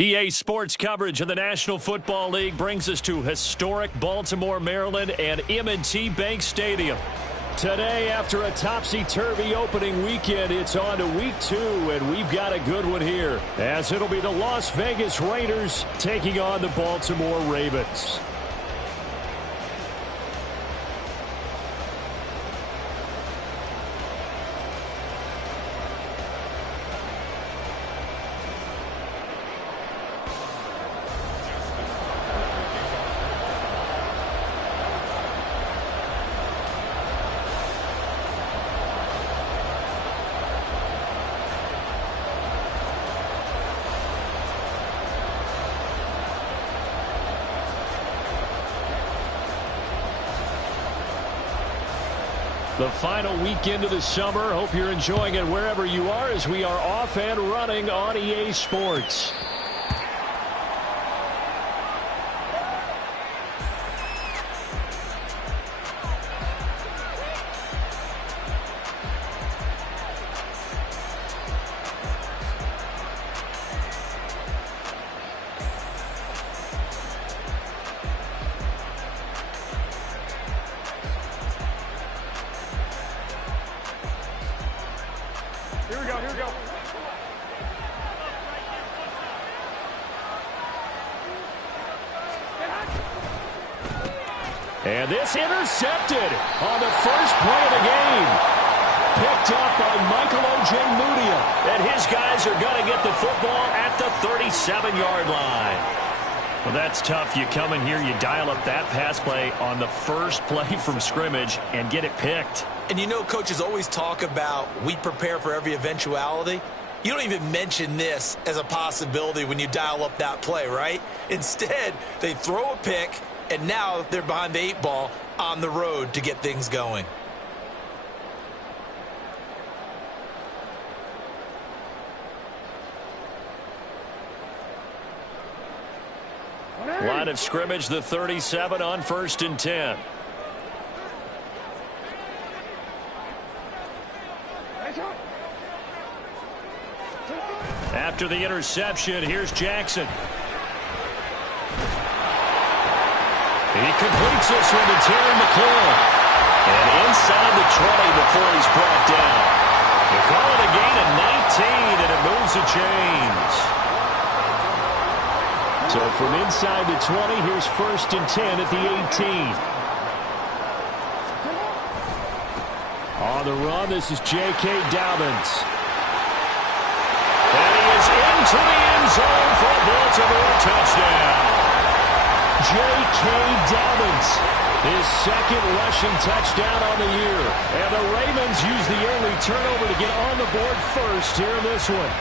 EA Sports coverage of the National Football League brings us to historic Baltimore, Maryland, and M&T Bank Stadium. Today, after a topsy-turvy opening weekend, it's on to week 2, and we've got a good one here, as it'll be the Las Vegas Raiders taking on the Baltimore Ravens. The final weekend of the summer. Hope you're enjoying it wherever you are as we are off and running on EA Sports. And this intercepted on the first play of the game. Picked up by Michael Ojemudia. And his guys are going to get the football at the 37-yard line. Well, that's tough. You come in here, you dial up that pass play on the first play from scrimmage and get it picked. And you know, coaches always talk about we prepare for every eventuality. You don't even mention this as a possibility when you dial up that play, right? Instead, they throw a pick, and now they're behind the 8 ball on the road to get things going. Line of scrimmage, the 37 on 1st and 10. After the interception, here's Jackson. He completes this one to Terry McLaurin. And inside the 20 before he's brought down. They call it a gain of 19, and it moves the chains. So from inside the 20, here's 1st and 10 at the 18. On the run, this is J.K. Dobbins. And he is into the end zone for a Baltimore touchdown. J.K. Dobbins, his second rushing touchdown on the year. And the Ravens use the early turnover to get on the board first here in this one.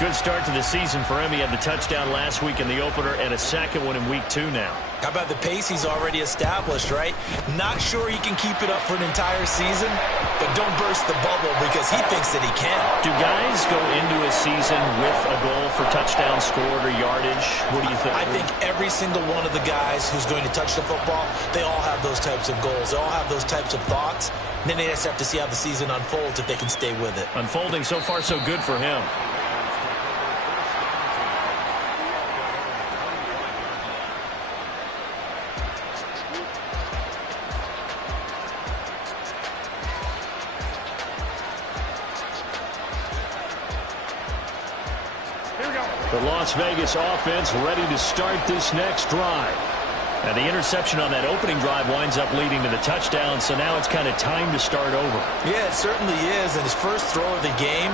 Good start to the season for him. He had the touchdown last week in the opener and a second one in week 2 now. How about the pace he's already established, right? Not sure he can keep it up for an entire season, but don't burst the bubble because he thinks that he can. Do guys go into a season with a goal for touchdown scored or yardage? What do you think? I think every single one of the guys who's going to touch the football, they all have those types of goals. They all have those types of thoughts. And then they just have to see how the season unfolds if they can stay with it. Unfolding so far so good for him. The Las Vegas offense ready to start this next drive. And the interception on that opening drive winds up leading to the touchdown, so now it's kind of time to start over. Yeah, it certainly is, and his first throw of the game.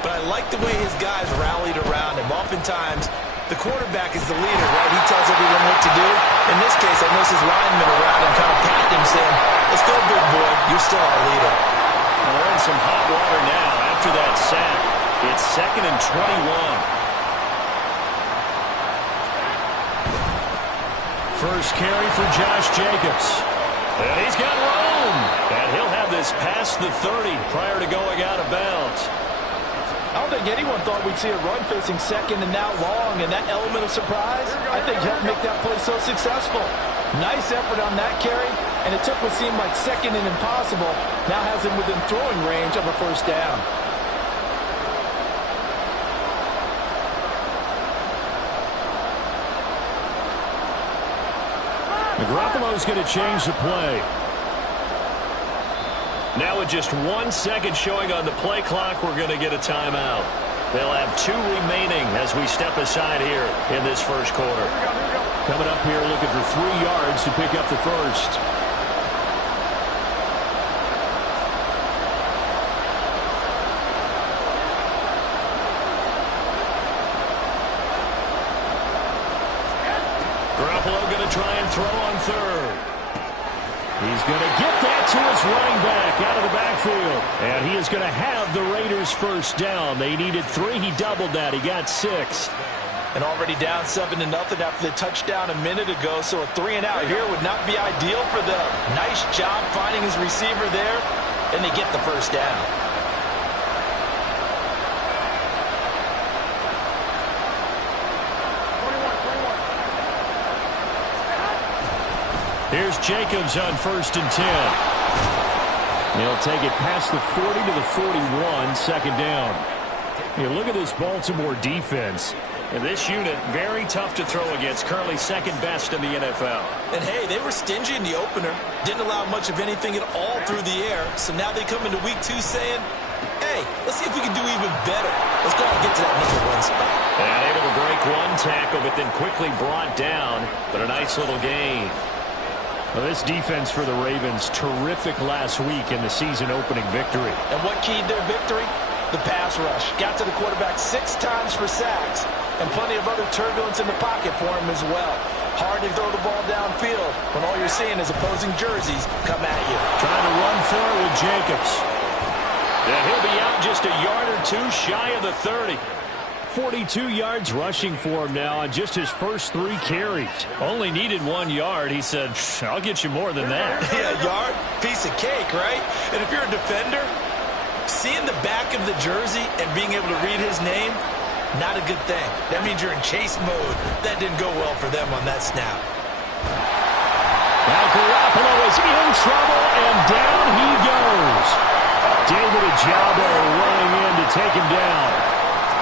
But I like the way his guys rallied around him. Oftentimes, the quarterback is the leader, right? He tells everyone what to do. In this case, I noticed his linemen around him kind of patting him, saying, "Let's go, big boy. You're still our leader." Well, they're in some hot water now after that sack. It's 2nd and 21. First carry for Josh Jacobs. And he's got room. And he'll have this past the 30 prior to going out of bounds. I don't think anyone thought we'd see a run facing 2nd and now long, and that element of surprise, I think, helped make that play so successful. Nice effort on that carry, and it took what seemed like 2nd and impossible, now has him within throwing range of a 1st down. Garoppolo's going to change the play. Now with just 1 second showing on the play clock, we're going to get a timeout. They'll have 2 remaining as we step aside here in this first quarter. Coming up here looking for 3 yards to pick up the first. Garoppolo going to try and throw on third. He's going to get that to his running back out of the backfield. And he is going to have the Raiders first down. They needed 3. He doubled that. He got 6. And already down 7-0 after the touchdown a minute ago. So a 3-and-out here would not be ideal for them. Nice job finding his receiver there. And they get the first down. Here's Jacobs on 1st and 10. He'll take it past the 40 to the 41, 2nd down. You look at this Baltimore defense. And this unit, very tough to throw against, currently 2nd best in the NFL. And hey, they were stingy in the opener. Didn't allow much of anything at all through the air. So now they come into week 2 saying, hey, let's see if we can do even better. Let's go and get to that number 1 spot. And able to break 1 tackle, but then quickly brought down. But a nice little gain. Well, this defense for the Ravens, terrific last week in the season-opening victory. And what keyed their victory? The pass rush. Got to the quarterback 6 times for sacks, and plenty of other turbulence in the pocket for him as well. Hard to throw the ball downfield when all you're seeing is opposing jerseys come at you. Trying to run for it with Jacobs. And he'll be out just a yard or 2 shy of the 30. 42 yards rushing for him now on just his first 3 carries. Only needed 1 yard. He said, I'll get you more than that. Yeah, yard, piece of cake, right? And if you're a defender, seeing the back of the jersey and being able to read his name, not a good thing. That means you're in chase mode. That didn't go well for them on that snap. Now Garoppolo is in trouble, and down he goes. David Ojabo running in to take him down.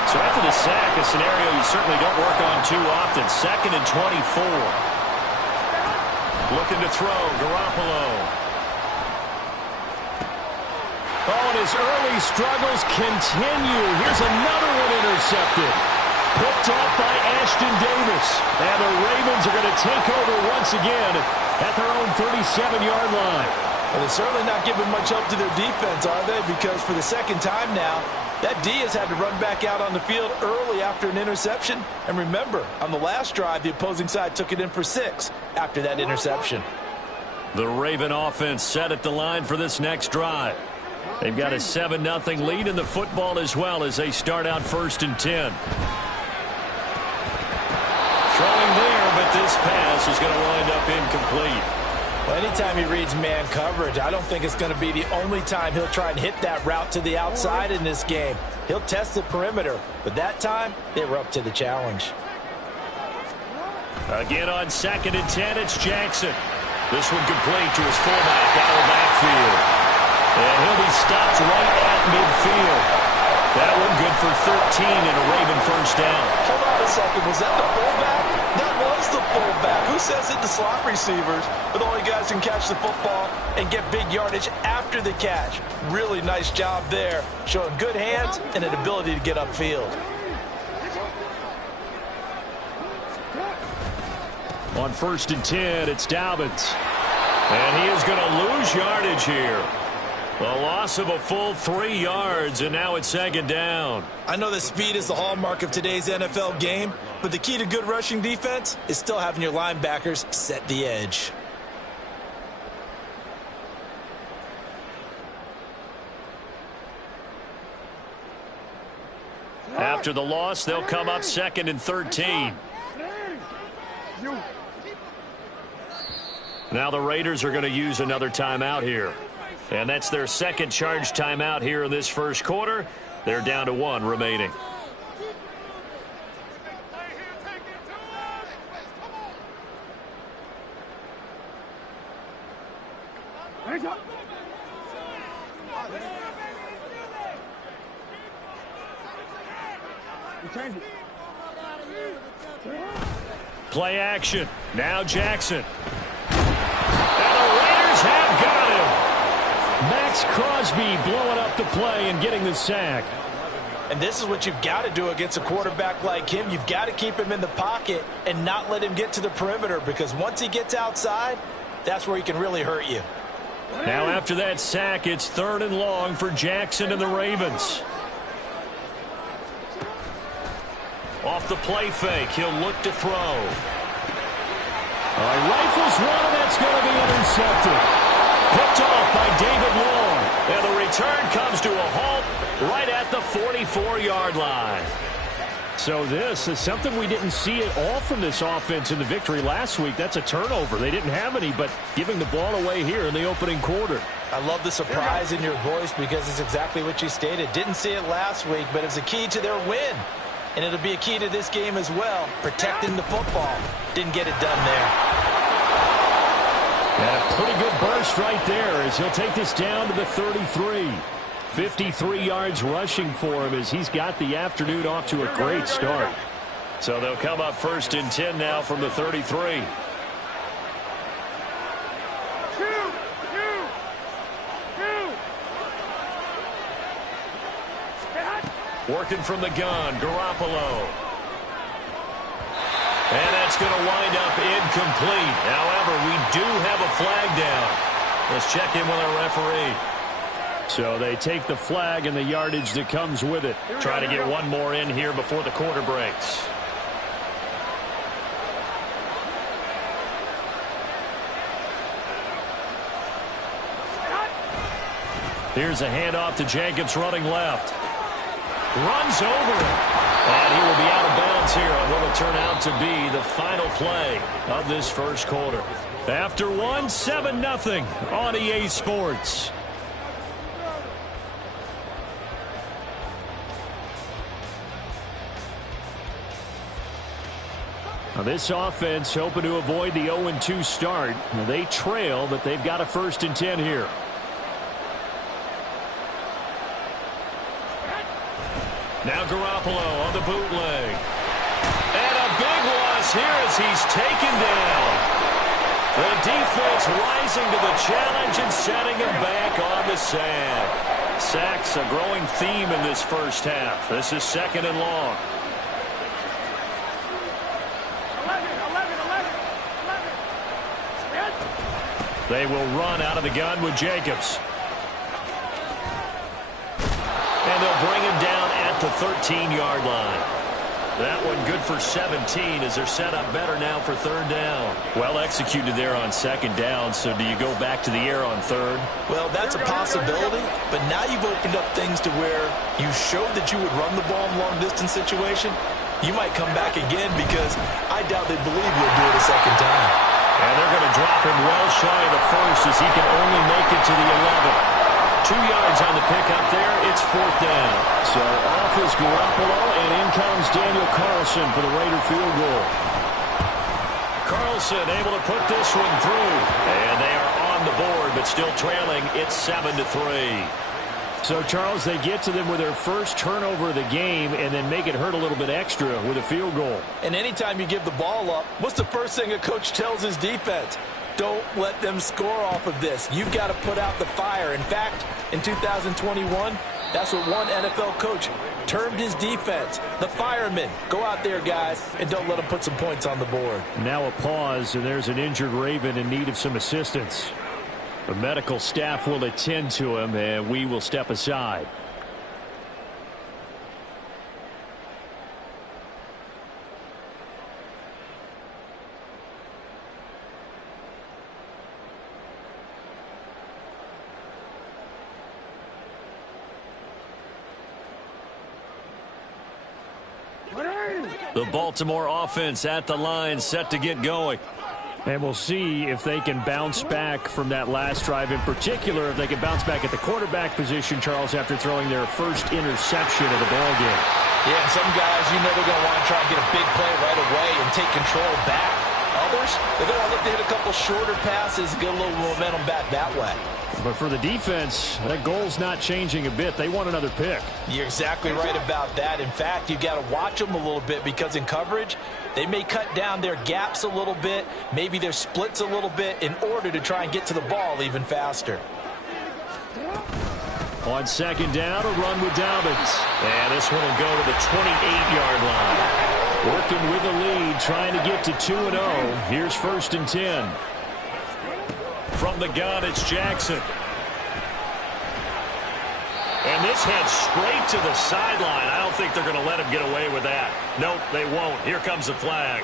So after the sack, a scenario you certainly don't work on too often. 2nd and 24. Looking to throw, Garoppolo. Oh, and his early struggles continue. Here's another one intercepted. Picked off by Ashton Davis. And the Ravens are going to take over once again at their own 37-yard line. Well, they're certainly not giving much help to their defense, are they? Because for the 2nd time now, that D has had to run back out on the field early after an interception. And remember, on the last drive, the opposing side took it in for 6 after that interception. The Raven offense set at the line for this next drive. They've got a 7-0 lead in the football as well as they start out 1st and 10. Throwing there, but this pass is going to wind up incomplete. Well, anytime he reads man coverage, I don't think it's going to be the only time he'll try and hit that route to the outside in this game. He'll test the perimeter, but that time, they were up to the challenge. Again on 2nd and 10, it's Jackson. This one complete to his fullback out of the backfield. And he'll be stopped right at midfield. That one good for 13 and a Raven first down. Hold on a second. Was that the fullback? That was the fullback. Who says it to slot receivers? But the only guys who can catch the football and get big yardage after the catch. Really nice job there. Showing good hands and an ability to get upfield. On 1st and 10, it's Dobbins. And he is going to lose yardage here. A loss of a full 3 yards, and now it's 2nd down. I know that speed is the hallmark of today's NFL game, but the key to good rushing defense is still having your linebackers set the edge. After the loss, they'll come up 2nd and 13. Now the Raiders are going to use another timeout here. And that's their 2nd charge timeout here in this first quarter. They're down to 1 remaining. Play action. Now Jackson. have got him. Max Crosby blowing up the play and getting the sack. And this is what you've got to do against a quarterback like him. You've got to keep him in the pocket and not let him get to the perimeter, because once he gets outside, that's where he can really hurt you. Now after that sack, it's 3rd and long for Jackson and the Ravens. Off the play fake, he'll look to throw. Rifles one, and that's going to be intercepted. Picked off by David Long. And the return comes to a halt right at the 44-yard line. So this is something we didn't see at all from this offense in the victory last week. That's a turnover. They didn't have any, but giving the ball away here in the opening quarter. I love the surprise in your voice, because it's exactly what you stated. Didn't see it last week, but it's a key to their win. And it'll be a key to this game as well, protecting the football. Didn't get it done there. And a pretty good burst right there as he'll take this down to the 33. 53 yards rushing for him as he's got the afternoon off to a great start. So they'll come up 1st and 10 now from the 33. Working from the gun, Garoppolo. And that's going to wind up incomplete. However, we do have a flag down. Let's check in with our referee. So they take the flag and the yardage that comes with it. Try to get one more in here before the quarter breaks. Here's a handoff to Jacobs running left. Runs over him. And he will be out of bounds here on what will turn out to be the final play of this first quarter. After one, 7-0 on EA Sports. Now this offense hoping to avoid the 0-2 start. Now they trail, but they've got a 1st and 10 here. Now Garoppolo on the bootleg. And a big loss here as he's taken down. The defense rising to the challenge and setting him back on the sack. Sacks a growing theme in this first half. This is 2nd and long. They will run out of the gun with Jacobs. And they'll bring him down at the 13-yard line. That one good for 17 as they're set up better now for 3rd down. Well executed there on 2nd down, so do you go back to the air on 3rd? Well, that's a possibility, but now you've opened up things to where you showed that you would run the ball in long-distance situation. You might come back again, because I doubt they believe you'll do it a 2nd time. And they're going to drop him well shy of the 1st as he can only make it to the 11. 2 yards on the pickup there. It's 4th down. So off is Garoppolo, and in comes Daniel Carlson for the Raider field goal. Carlson able to put this one through. And they are on the board, but still trailing. It's 7-3. So, Charles, they get to them with their first turnover of the game and then make it hurt a little bit extra with a field goal. And anytime you give the ball up, what's the first thing a coach tells his defense? Don't let them score off of this. You've got to put out the fire. In fact, in 2021, that's what one NFL coach termed his defense, the firemen. Go out there, guys, and don't let them put some points on the board. Now a pause, and there's an injured Raven in need of some assistance. The medical staff will attend to him, and we will step aside. The Baltimore offense at the line, set to get going. And we'll see if they can bounce back from that last drive. In particular, if they can bounce back at the quarterback position, Charles, after throwing their first interception of the ballgame. Yeah, some guys, you know they're going to want to try and get a big play right away and take control back. Others, they're going to look to hit a couple shorter passes, get a little momentum back that way. But for the defense, that goal's not changing a bit. They want another pick. You're exactly right about that. In fact, you've got to watch them a little bit because in coverage, They may cut down their gaps a little bit, maybe their splits a little bit in order to try and get to the ball even faster. On second down, a run with Dobbins. And this one will go to the 28-yard line. Working with the lead, trying to get to 2-0. Here's 1st and 10. From the gun, it's Jackson. And this heads straight to the sideline. I don't think they're going to let him get away with that. Nope, they won't. Here comes the flag.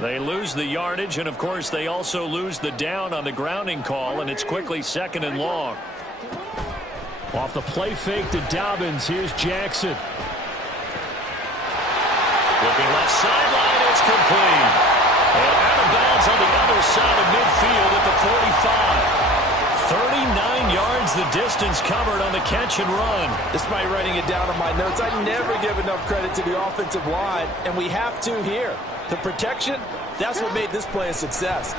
They lose the yardage, and of course they also lose the down on the grounding call, and it's quickly 2nd and long. Off the play fake to Dobbins, here's Jackson. Looking left sideline, it's complete. And out of bounds on the other side of midfield at the 45. 39 yards the distance covered on the catch and run. Despite writing it down on my notes, I never give enough credit to the offensive line, and we have to here. The protection, that's what made this play a success.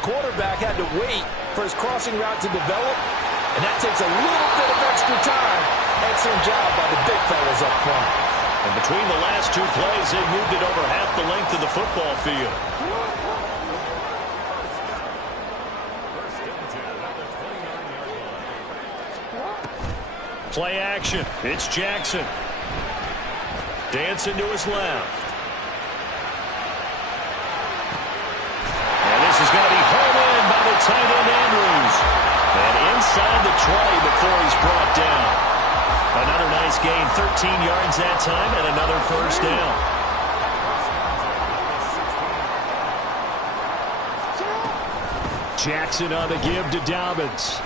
Quarterback had to wait for his crossing route to develop, and that takes a little bit of extra time. Excellent job by the big fellas up front. And between the last 2 plays, they've moved it over half the length of the football field. Play action. It's Jackson. Dancing to his left. And this is going to be home in by the tight end Andrews. And inside the 20 before he's brought down. Another nice gain, 13 yards that time, and another 1st down. Jackson on the give to Dobbins.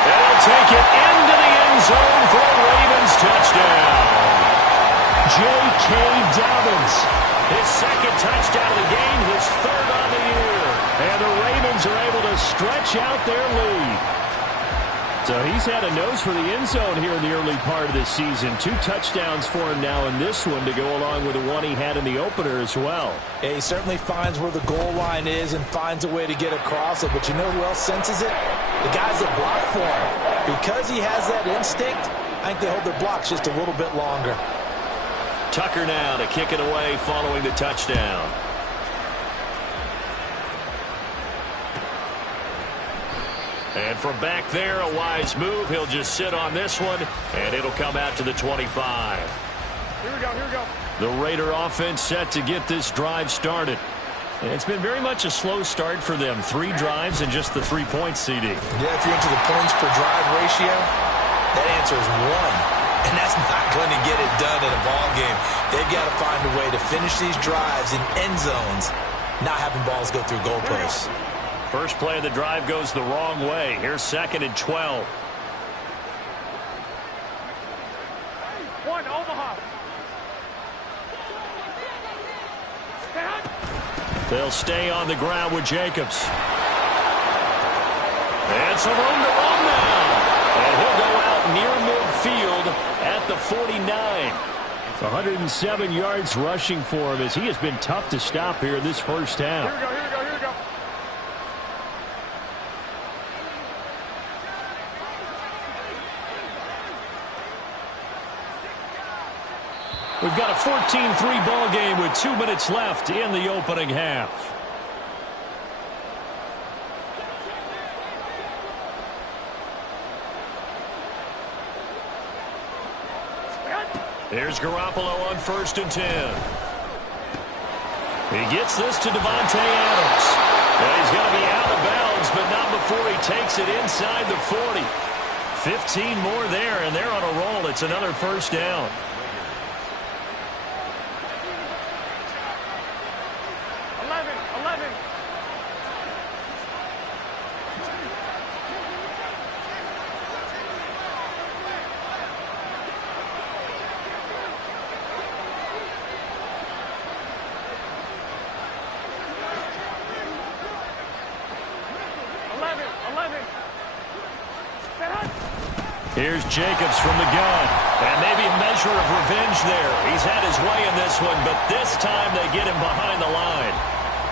And he'll take it into the end zone for a Ravens touchdown. J.K. Dobbins, his 2nd touchdown of the game, his 3rd on the year. And the Ravens are able to stretch out their lead. So he's had a nose for the end zone here in the early part of this season. 2 touchdowns for him now in this one to go along with the one he had in the opener as well. Yeah, he certainly finds where the goal line is and finds a way to get across it. But you know who else senses it? The guys that block for him. Because he has that instinct, I think they hold their blocks just a little bit longer. Tucker now to kick it away following the touchdown. And from back there, a wise move. He'll just sit on this one, and it'll come out to the 25. Here we go, here we go. The Raider offense set to get this drive started. And it's been very much a slow start for them. 3 drives and just the 3 points, CD. Yeah, if you're into the points per drive ratio, that answer is 1. And that's not going to get it done in a ball game. They've got to find a way to finish these drives in end zones, not having balls go through goalposts. First play of the drive goes the wrong way. Here's 2nd and 12. One, Omaha. They'll stay on the ground with Jacobs. And some room to run now. And he'll go out near midfield at the 49. 107 yards rushing for him as he has been tough to stop here in this first half. Here we go, here we go, here we go. We've got a 14-3 ball game with 2 minutes left in the opening half. Here's Garoppolo on 1st and 10. He gets this to Devontae Adams. And he's going to be out of bounds, but not before he takes it inside the 40. 15 more there, and they're on a roll. It's another 1st down. Here's Jacobs from the gun. And maybe a measure of revenge there. He's had his way in this one, but this time they get him behind the line.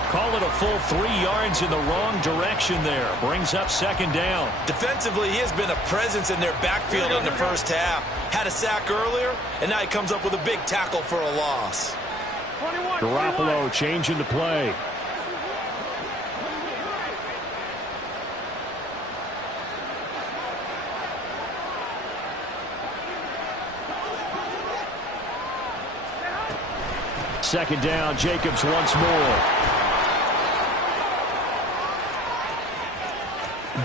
Call it a full 3 yards in the wrong direction there. Brings up second down. Defensively, he has been a presence in their backfield in the first half. Had a sack earlier, and now he comes up with a big tackle for a loss. Garoppolo changing the play. Second down, Jacobs once more.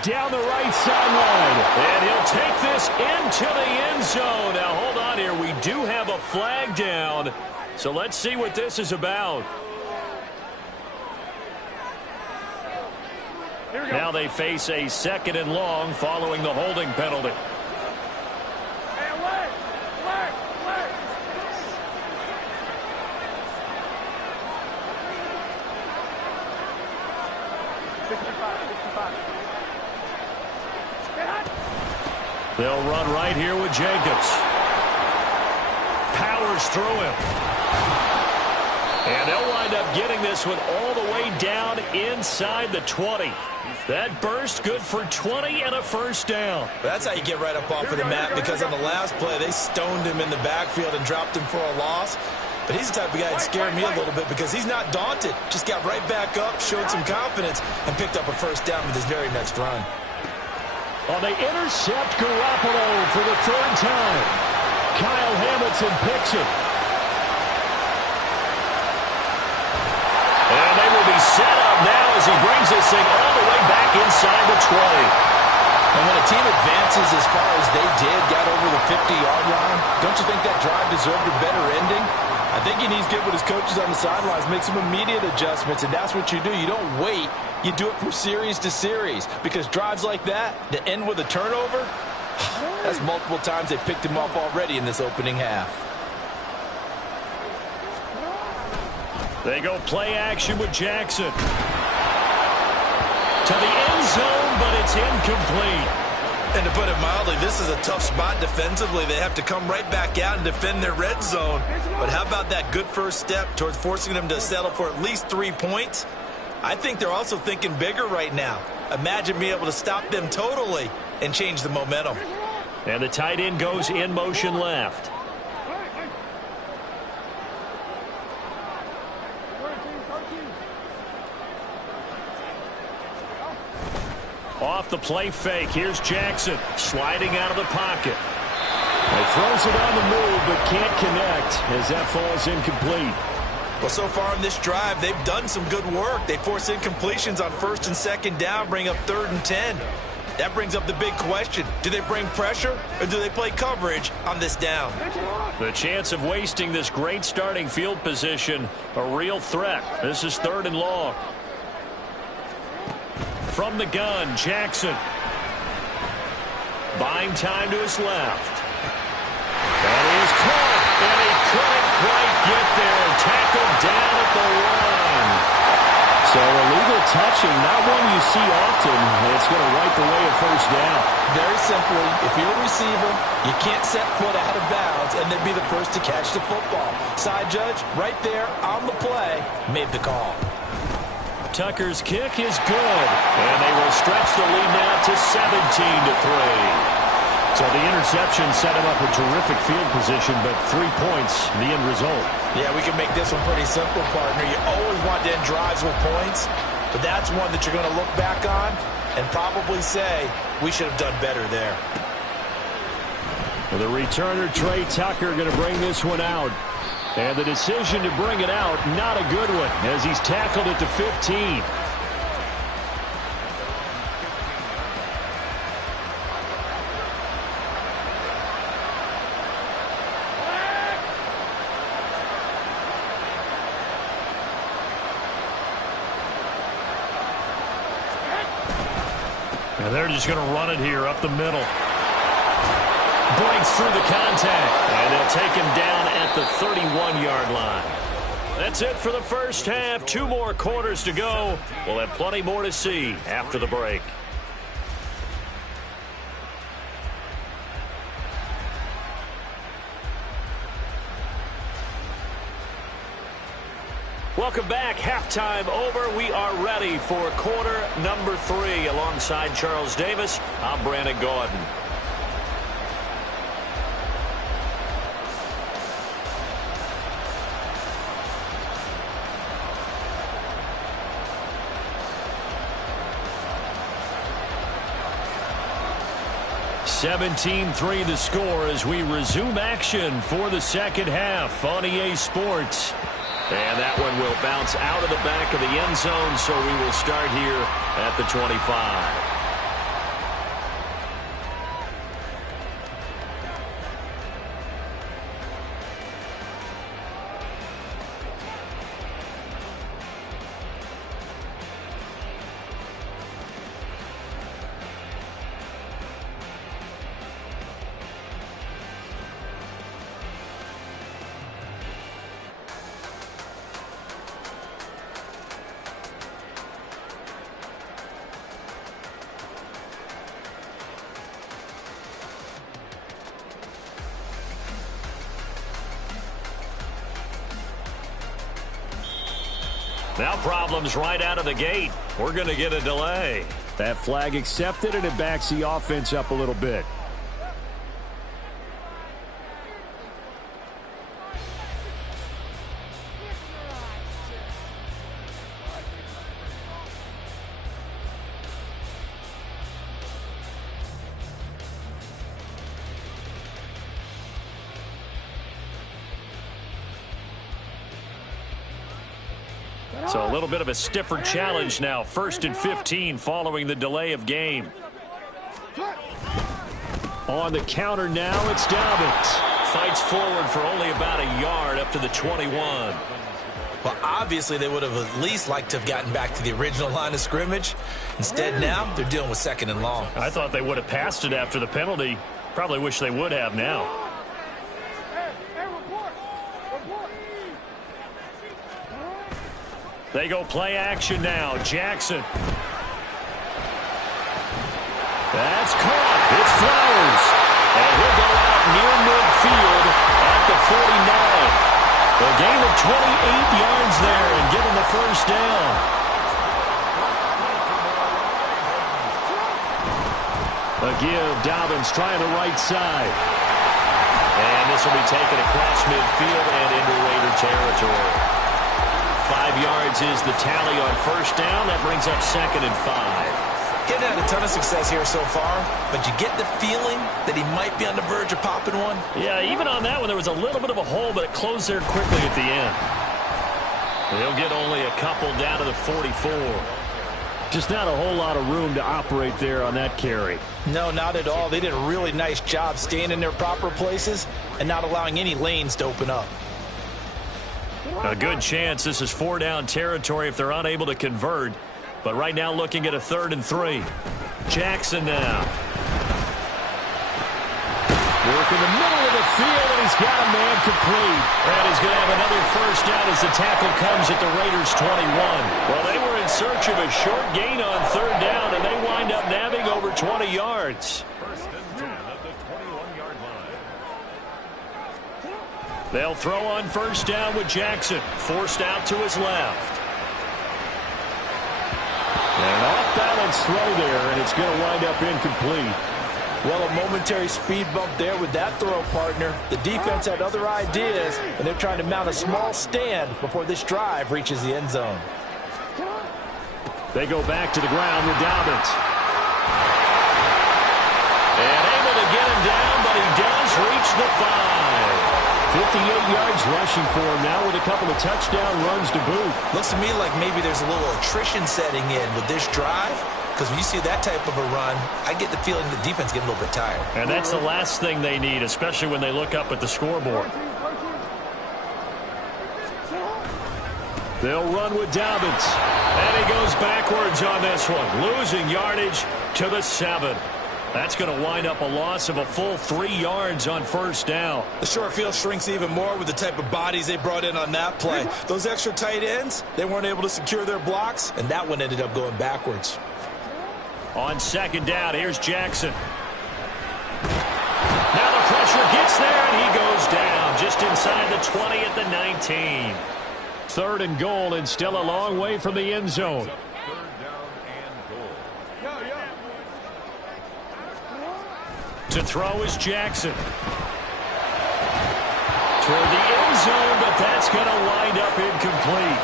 Down the right sideline. And he'll take this into the end zone. Now, hold on here. We do have a flag down. So let's see what this is about. Now they face a second and long following the holding penalty. They'll run right here with Jacobs. Powers through him. And they'll wind up getting this one all the way down inside the 20. That burst good for 20 and a first down. That's how you get right up off of the mat, because on the last play, they stoned him in the backfield and dropped him for a loss. But he's the type of guy that scared me a little bit because he's not daunted. Just got right back up, showed some confidence, and picked up a first down with his very next run. Oh, they intercept Garoppolo for the third time. Kyle Hamilton picks it. And they will be set up now as he brings this thing all the way back inside the 20. And when a team advances as far as they did, got over the 50-yard line, don't you think that drive deserved a better ending? I think he needs to get with his coaches on the sidelines, make some immediate adjustments, and that's what you do. You don't wait. You do it from series to series, because drives like that, to end with a turnover, that's multiple times they picked him up already in this opening half. They go play action with Jackson. To the end zone, but it's incomplete. And to put it mildly, this is a tough spot defensively. They have to come right back out and defend their red zone. But how about that good first step towards forcing them to settle for at least 3 points? I think they're also thinking bigger right now. Imagine being able to stop them totally and change the momentum. And the tight end goes in motion left. Off the play fake. Here's Jackson sliding out of the pocket. He throws it on the move but can't connect as that falls incomplete. Well, so far in this drive, they've done some good work. They force incompletions on first and second down, bring up 3rd and 10. That brings up the big question. Do they bring pressure or do they play coverage on this down? The chance of wasting this great starting field position, a real threat. This is 3rd and long. From the gun, Jackson. Buying time to his left. And he's caught, and he couldn't quite get there. Tackled down at the line. So illegal touching, not one you see often. It's going to wipe away a first down. Very simply, if you're a receiver, you can't set foot out of bounds and then be the first to catch the football. Side judge, right there on the play, made the call. Tucker's kick is good, and they will stretch the lead now to 17-3. So the interception set him up a terrific field position, but 3 points, the end result. Yeah, we can make this one pretty simple, partner. You always want to end drives with points, but that's one that you're going to look back on and probably say, we should have done better there. Well, the returner, Trey Tucker, going to bring this one out. And the decision to bring it out, not a good one, as he's tackled at the 15. And they're just going to run it here up the middle. Breaks through the contact, and they'll take him down at the 31-yard line. That's it for the first half. 2 more quarters to go. We'll have plenty more to see after the break. Welcome back. Halftime over. We are ready for quarter number 3. Alongside Charles Davis, I'm Brandon Gordon. (17-3) the score as we resume action for the second half on EA Sports. And that one will bounce out of the back of the end zone, so we will start here at the 25. Now problems right out of the gate. We're going to get a delay. That flag accepted, and it backs the offense up a little bit. So a little bit of a stiffer challenge now. 1st and 15 following the delay of game. On the counter now, it's Dobbins. Fights forward for only about a yard up to the 21. Well, obviously they would have at least liked to have gotten back to the original line of scrimmage. Instead now, they're dealing with 2nd and long. I thought they would have passed it after the penalty. Probably wish they would have now. They go play action now. Jackson. That's caught. It's Flowers. And he'll go out near midfield at the 49. A gain of 28 yards there and give him the first down. A give. Dobbins trying the right side. And this will be taken across midfield and into Raider territory. 5 yards is the tally on first down. That brings up 2nd and 5. Getting had a ton of success here so far, but you get the feeling that he might be on the verge of popping one. Yeah, even on that one, there was a little bit of a hole, but it closed there quickly at the end. They'll get only a couple down to the 44. Just not a whole lot of room to operate there on that carry. No, not at all. They did a really nice job staying in their proper places and not allowing any lanes to open up. A good chance this is 4-down territory if they're unable to convert. But right now looking at a 3rd and 3. Jackson now. Work in the middle of the field, and he's got a man complete. And he's going to have another first down as the tackle comes at the Raiders' 21. Well, they were in search of a short gain on 3rd down, and they wind up nabbing over 20 yards. 1st and 10 at the 21-yard line. They'll throw on first down with Jackson. Forced out to his left. An off-balance throw there, and it's going to wind up incomplete. Well, a momentary speed bump there with that throw, partner. The defense had other ideas, and they're trying to mount a small stand before this drive reaches the end zone. They go back to the ground with Dobbins. And able to get him down, but he does reach the 5. 58 yards rushing for him now with a couple of touchdown runs to boot. Looks to me like maybe there's a little attrition setting in with this drive, because when you see that type of a run, I get the feeling the defense getting a little bit tired. And that's the last thing they need, especially when they look up at the scoreboard. They'll run with Dobbins. And he goes backwards on this one, losing yardage to the 7. That's going to wind up a loss of a full 3 yards on first down. The short field shrinks even more with the type of bodies they brought in on that play. Those extra tight ends, they weren't able to secure their blocks, and that one ended up going backwards. On 2nd down, here's Jackson. Now the pressure gets there, and he goes down just inside the 20 at the 19. 3rd and goal, and still a long way from the end zone. Third down and goal. To throw is Jackson. Toward the end zone, but that's going to wind up incomplete.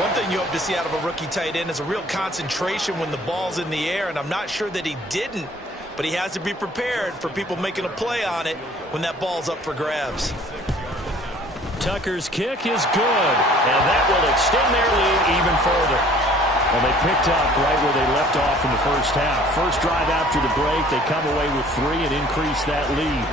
One thing you hope to see out of a rookie tight end is a real concentration when the ball's in the air, and I'm not sure that he didn't, but he has to be prepared for people making a play on it when that ball's up for grabs. Tucker's kick is good, and that will extend their lead even further. Well, they picked up right where they left off in the first half. First drive after the break, they come away with 3 and increase that lead.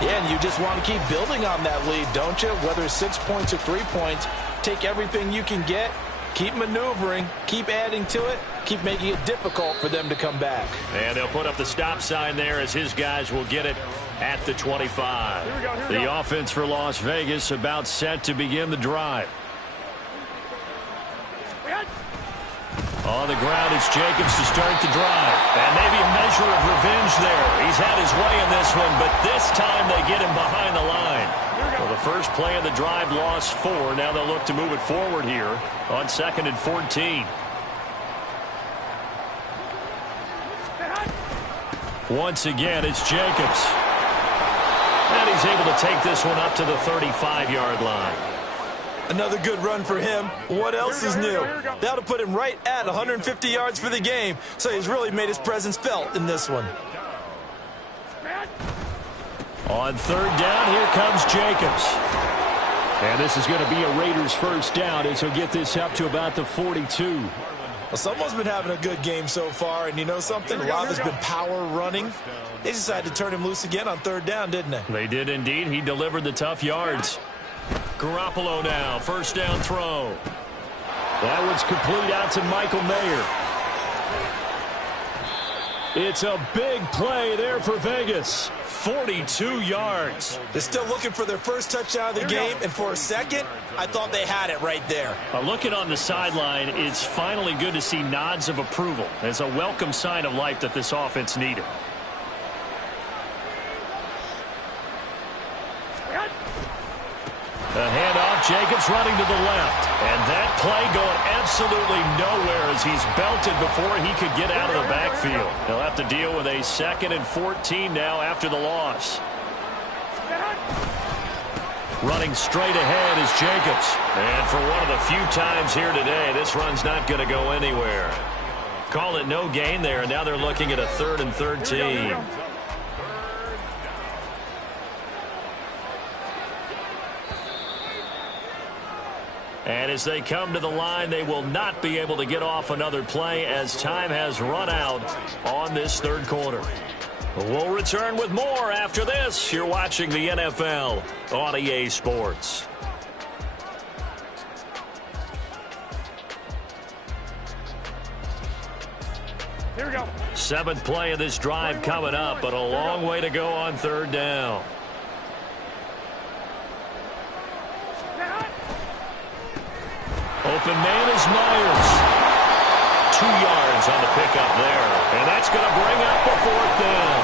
Yeah, and you just want to keep building on that lead, don't you? Whether it's 6 points or 3 points, take everything you can get, keep maneuvering, keep adding to it, keep making it difficult for them to come back. And they'll put up the stop sign there as his guys will get it at the 25. The offense for Las Vegas about set to begin the drive. On the ground, it's Jacobs to start the drive. And maybe a measure of revenge there. He's had his way in this one, but this time they get him behind the line. Well, the first play of the drive lost 4. Now they'll look to move it forward here on 2nd and 14. Once again, it's Jacobs. And he's able to take this one up to the 35-yard line. Another good run for him. What else is new? That'll put him right at 150 yards for the game, so he's really made his presence felt in this one. On 3rd down, here comes Jacobs. And this is going to be a Raiders first down as he'll get this up to about the 42. Well, someone's been having a good game so far, and you know something? A lot has been power running. They decided to turn him loose again on 3rd down, didn't they? They did indeed. He delivered the tough yards. Garoppolo now, first down throw. That one's complete out to Michael Mayer. It's a big play there for Vegas. 42 yards. They're still looking for their first touchdown of the game, and for a second, I thought they had it right there. Looking on the sideline, it's finally good to see nods of approval. It's a welcome sign of life that this offense needed. The handoff, Jacobs running to the left. And that play going absolutely nowhere as he's belted before he could get out of the backfield. He'll have to deal with a 2nd and 14 now after the loss. Running straight ahead is Jacobs. And for one of the few times here today, this run's not going to go anywhere. Call it no gain there. Now they're looking at a 3rd and 13. And as they come to the line, they will not be able to get off another play as time has run out on this 3rd quarter. We'll return with more after this. You're watching the NFL on EA Sports. Here we go. 7th play of this drive coming up, but a long way to go on 3rd down. Open man is Myers. 2 yards on the pickup there. And that's going to bring up the 4th down.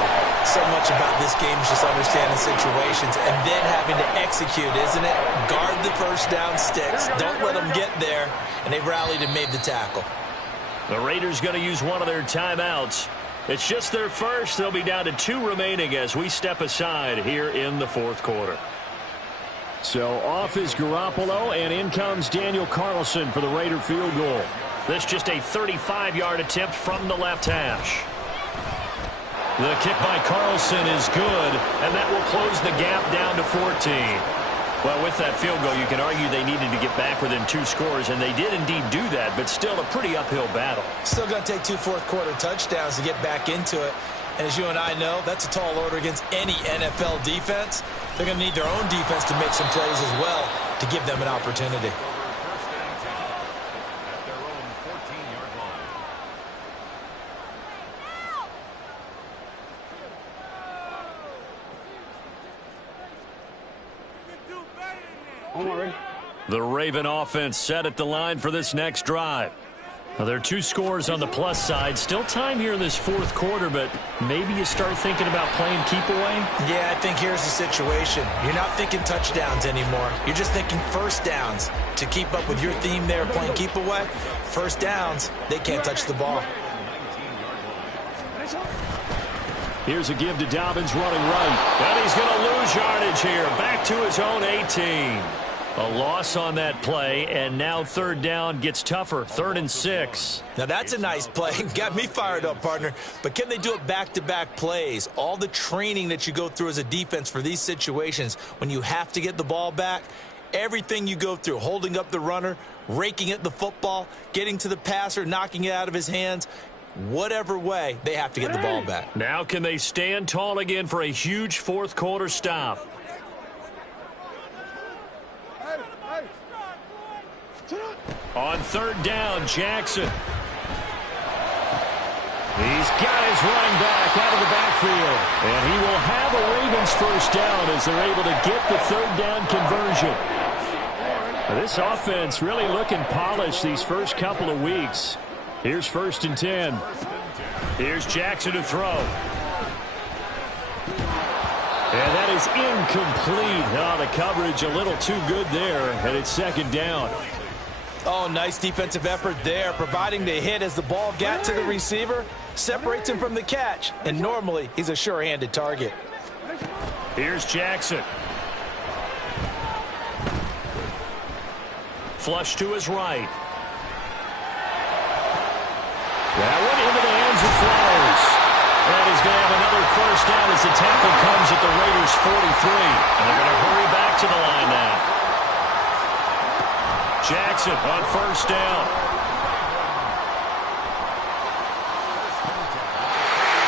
So much about this game is just understanding situations and then having to execute, isn't it? Guard the first down sticks. Don't let them get there. And they rallied and made the tackle. The Raiders going to use one of their timeouts. It's just their first. They'll be down to 2 remaining as we step aside here in the 4th quarter. So off is Garoppolo, and in comes Daniel Carlson for the Raider field goal. This just a 35-yard attempt from the left hash. The kick by Carlson is good, and that will close the gap down to 14. Well, with that field goal, you can argue they needed to get back within 2 scores, and they did indeed do that, but still a pretty uphill battle. Still going to take 2 fourth-quarter touchdowns to get back into it. And as you and I know, that's a tall order against any NFL defense. They're going to need their own defense to make some plays as well to give them an opportunity. First and 10 at their own 14-yard line. I'm already. The Raven offense set at the line for this next drive. Well, there are 2 scores on the plus side. Still time here in this fourth quarter, but maybe you start thinking about playing keep away? Yeah, I think here's the situation. You're not thinking touchdowns anymore. You're just thinking first downs. To keep up with your theme there playing keep away, first downs, they can't touch the ball. Here's a give to Dobbins running right. And he's going to lose yardage here. Back to his own 18. A loss on that play, and now third down gets tougher. 3rd and 6. Now that's a nice play. Got me fired up, partner. But can they do it back-to-back plays? All the training that you go through as a defense for these situations, when you have to get the ball back, everything you go through, holding up the runner, raking at the football, getting to the passer, knocking it out of his hands, whatever way, they have to get the ball back. Now can they stand tall again for a huge fourth quarter stop? On third down, Jackson. He's got his running back out of the backfield. And he will have a Ravens first down as they're able to get the third down conversion. This offense really looking polished these first couple of weeks. Here's 1st and 10. Here's Jackson to throw. And that is incomplete. Oh, the coverage a little too good there, and it's 2nd down. Oh, nice defensive effort there, providing the hit as the ball got to the receiver, separates him from the catch, and normally he's a sure-handed target. Here's Jackson. Flush to his right. That one into the hands of Flowers. And he's going to have another first down as the tackle comes at the Raiders' 43. And they're going to hurry back to the line now. Jackson on first down.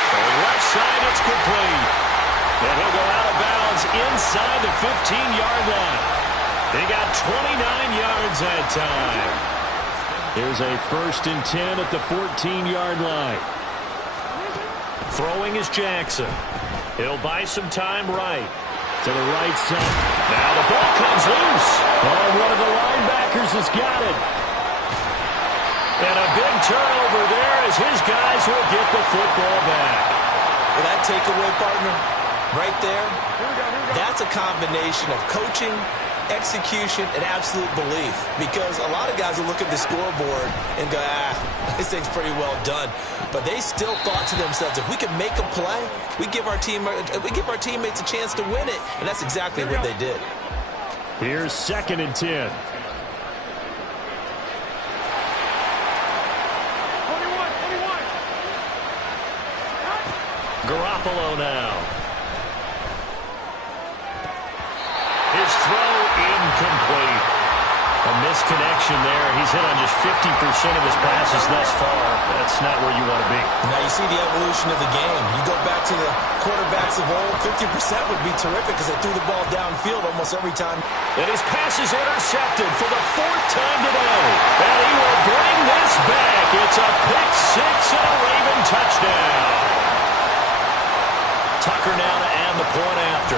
So left side, it's complete. And he'll go out of bounds inside the 15-yard line. He got 29 yards that time. Here's a 1st and 10 at the 14-yard line. Throwing is Jackson. He'll buy some time right. To the right side. Now the ball comes loose. Oh, one of the linebackers has got it. And a big turnover there as his guys will get the football back. Well, that takeaway, partner, right there, that's a combination of coaching, execution, and absolute belief. Because a lot of guys will look at the scoreboard and go, this thing's pretty well done. But they still thought to themselves, if we can make a play, we give our teammates a chance to win it. And that's exactly what they did. Here's 2nd and 10. Garoppolo now. His throw incomplete. A misconnection there. He's hit on just 50% of his passes thus far. That's not where you want to be. Now you see the evolution of the game. You go back to the quarterbacks of old, 50% would be terrific because they threw the ball downfield almost every time. And his pass is intercepted for the 4th time today. And he will bring this back. It's a pick six and a Raven touchdown. Tucker now to add the point after.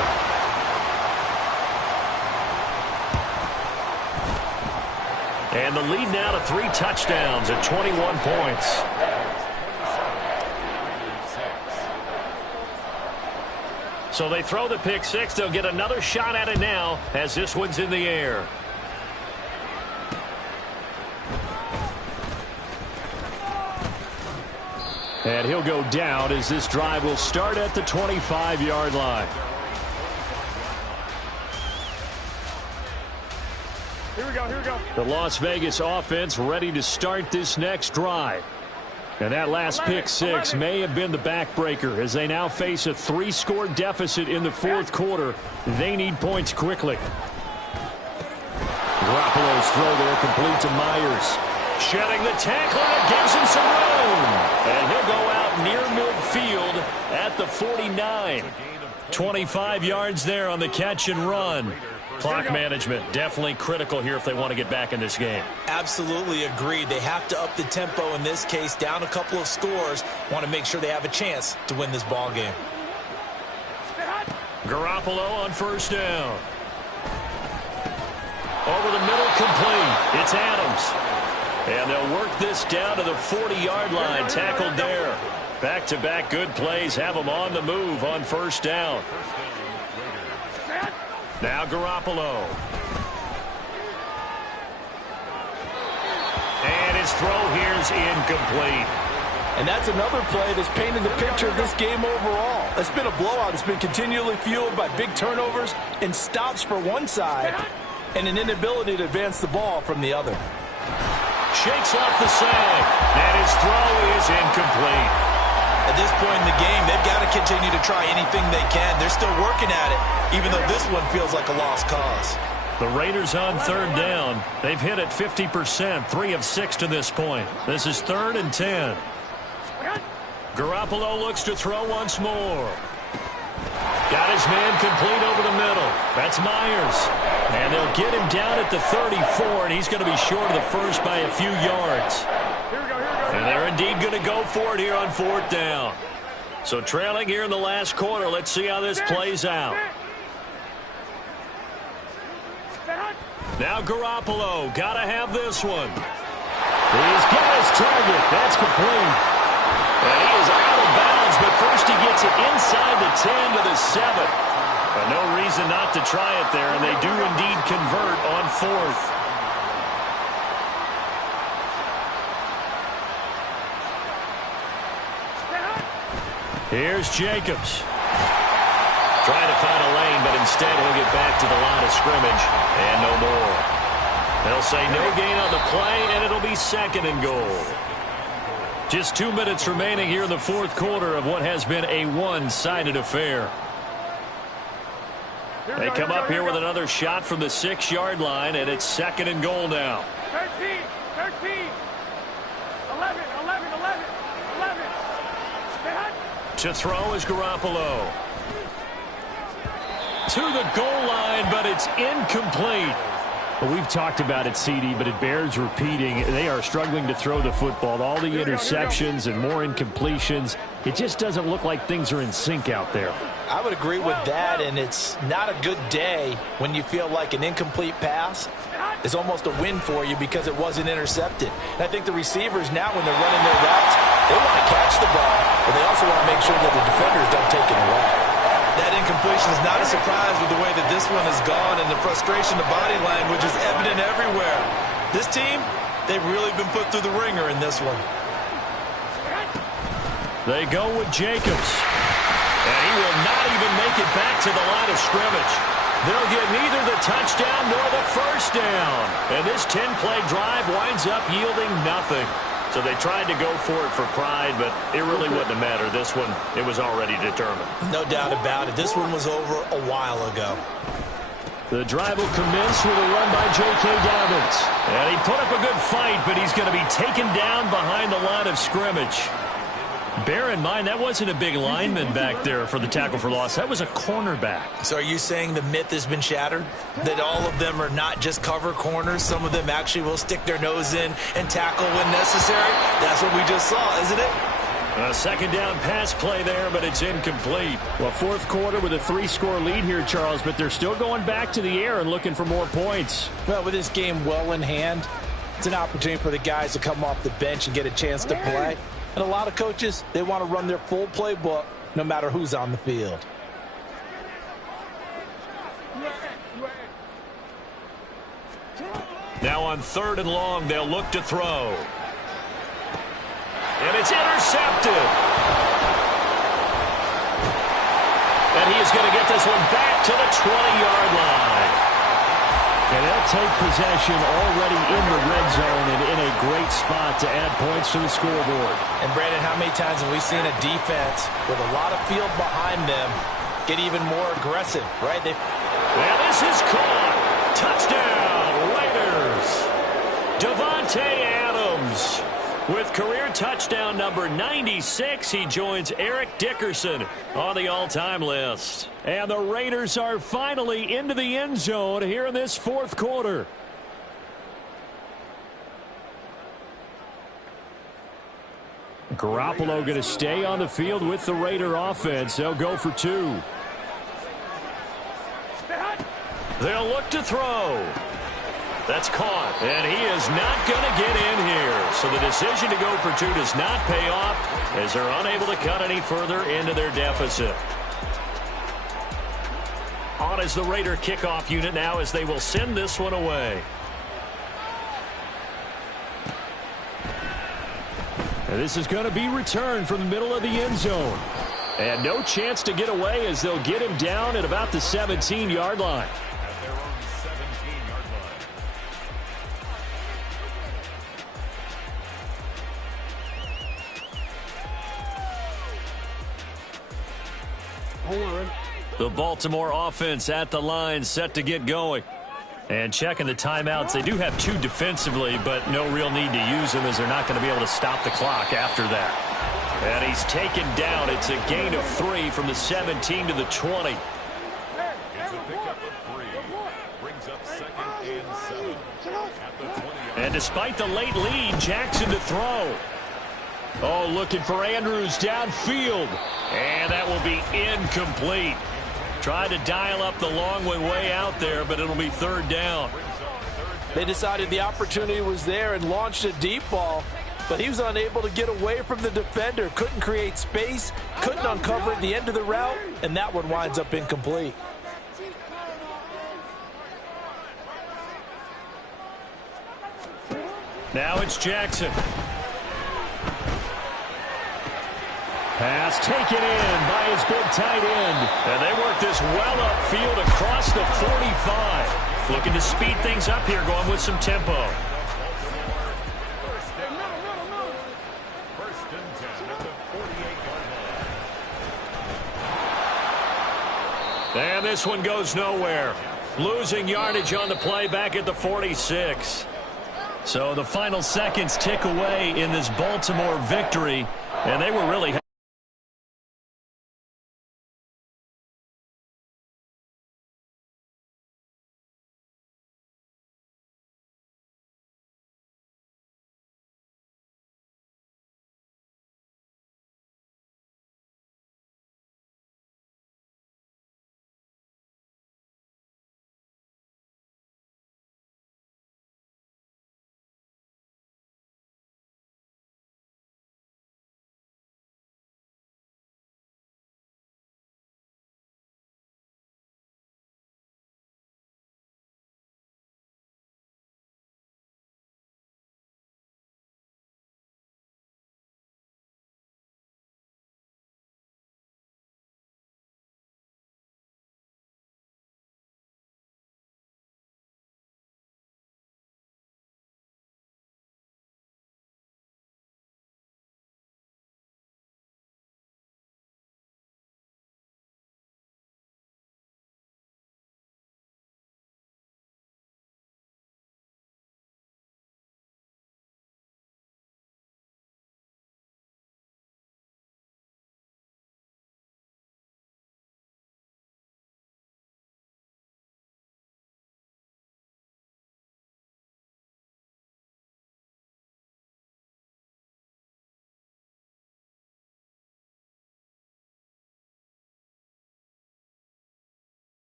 And the lead now to 3 touchdowns at 21 points. So they throw the pick six. They'll get another shot at it now as this one's in the air. And he'll go down as this drive will start at the 25-yard line. Here we go. The Las Vegas offense ready to start this next drive. And that last pick six may have been the backbreaker as they now face a 3-score deficit in the fourth quarter. They need points quickly. Garoppolo's throw there complete to Myers. Shedding the tackle, and it gives him some room. And he'll go out near midfield at the 49. 25 yards there on the catch and run. Clock management definitely critical here if they want to get back in this game. Absolutely agreed. They have to up the tempo in this case, down a couple of scores. Want to make sure they have a chance to win this ball game. Garoppolo on first down. Over the middle, complete. It's Adams. And they'll work this down to the 40-yard line. Tackled there. Back-to-back good plays have them on the move on first down. Now Garoppolo. And his throw here is incomplete. And that's another play that's painted the picture of this game overall. It's been a blowout. It's been continually fueled by big turnovers and stops for one side and an inability to advance the ball from the other. Shakes off the sag, and his throw is incomplete. At this point in the game, they've got to continue to try anything they can. They're still working at it, even though this one feels like a lost cause. The Raiders on third down. They've hit it 50%, 3 of 6 to this point. This is 3rd and 10. Garoppolo looks to throw once more. Got his man complete over the middle. That's Myers. And they'll get him down at the 34, and he's going to be short of the first by a few yards. And they're indeed going to go for it here on 4th down. So trailing here in the last quarter. Let's see how this plays out. Now Garoppolo. Got to have this one. He's got his target. That's complete. And he is out of bounds, but first he gets it inside the 10 to the 7. But no reason not to try it there, and they do indeed convert on 4th. Here's Jacobs. Trying to find a lane, but instead he'll get back to the line of scrimmage, and no more. They'll say no gain on the play, and it'll be 2nd and goal. Just 2 minutes remaining here in the 4th quarter of what has been a one-sided affair. They come up here with another shot from the 6-yard line, and it's 2nd and goal now. 13, 11. To throw is Garoppolo. To the goal line, but it's incomplete. Well, we've talked about it, CD, but it bears repeating. They are struggling to throw the football. All the interceptions and more incompletions. It just doesn't look like things are in sync out there. I would agree with that, and it's not a good day when you feel like an incomplete pass is almost a win for you because it wasn't intercepted. And I think the receivers now, when they're running their routes, they want to catch the ball, but they also want to make sure that the defenders don't take it away. That incompletion is not a surprise with the way that this one has gone, and the frustration, the body language is evident everywhere. This team, they've really been put through the ringer in this one. They go with Jacobs. And he will not even make it back to the line of scrimmage. They'll get neither the touchdown nor the first down. And this 10-play drive winds up yielding nothing. So they tried to go for it for pride, but it really wouldn't have mattered. This one, it was already determined. No doubt about it. This one was over a while ago. The drive will commence with a run by J.K. Dobbins. And he put up a good fight, but he's going to be taken down behind the line of scrimmage. Bear in mind, that wasn't a big lineman back there for the tackle for loss. That was a cornerback. So are you saying the myth has been shattered? That all of them are not just cover corners? Some of them actually will stick their nose in and tackle when necessary? That's what we just saw, isn't it? A 2nd down pass play there, but it's incomplete. Well, 4th quarter with a 3-score lead here, Charles, but they're still going back to the air and looking for more points. Well, with this game well in hand, it's an opportunity for the guys to come off the bench and get a chance to play. And a lot of coaches, they want to run their full playbook no matter who's on the field. Now on 3rd and long, they'll look to throw. And it's intercepted. And he is going to get this one back to the 20-yard line. And they'll take possession already in the red zone and in a great spot to add points to the scoreboard. And, Brandon, how many times have we seen a defense with a lot of field behind them get even more aggressive, right? And this is caught. Touchdown, Raiders. Davante Adams with career touchdown number 96. He joins Eric Dickerson on the all-time list. And the Raiders are finally into the end zone here in this 4th quarter. Garoppolo going to stay on the field with the Raider offense. They'll go for 2. They'll look to throw. That's caught, and he is not going to get in here. So the decision to go for 2 does not pay off as they're unable to cut any further into their deficit. On is the Raider kickoff unit now as they will send this one away. And this is going to be returned from the middle of the end zone. And no chance to get away as they'll get him down at about the 17-yard line. At their own 17-yard line. Hold on, Red. The Baltimore offense at the line, set to get going. And checking the timeouts, they do have 2 defensively, but no real need to use them as they're not going to be able to stop the clock after that. And he's taken down. It's a gain of 3 from the 17 to the 20. It's a pickup of 3. Brings up 2nd and 7 at the 20. And despite the late lead, Jackson to throw. Oh, looking for Andrews downfield. And that will be incomplete. Tried to dial up the long way out there, but it'll be 3rd down. They decided the opportunity was there and launched a deep ball, but he was unable to get away from the defender. Couldn't create space, couldn't uncover at the end of the route, and that one winds up incomplete. Now it's Jackson. Pass taken in by his big tight end. And they work this well upfield across the 45. Looking to speed things up here, going with some tempo. First and 10 at the 48-yard line. And this one goes nowhere. Losing yardage on the play back at the 46. So the final seconds tick away in this Baltimore victory. And they were really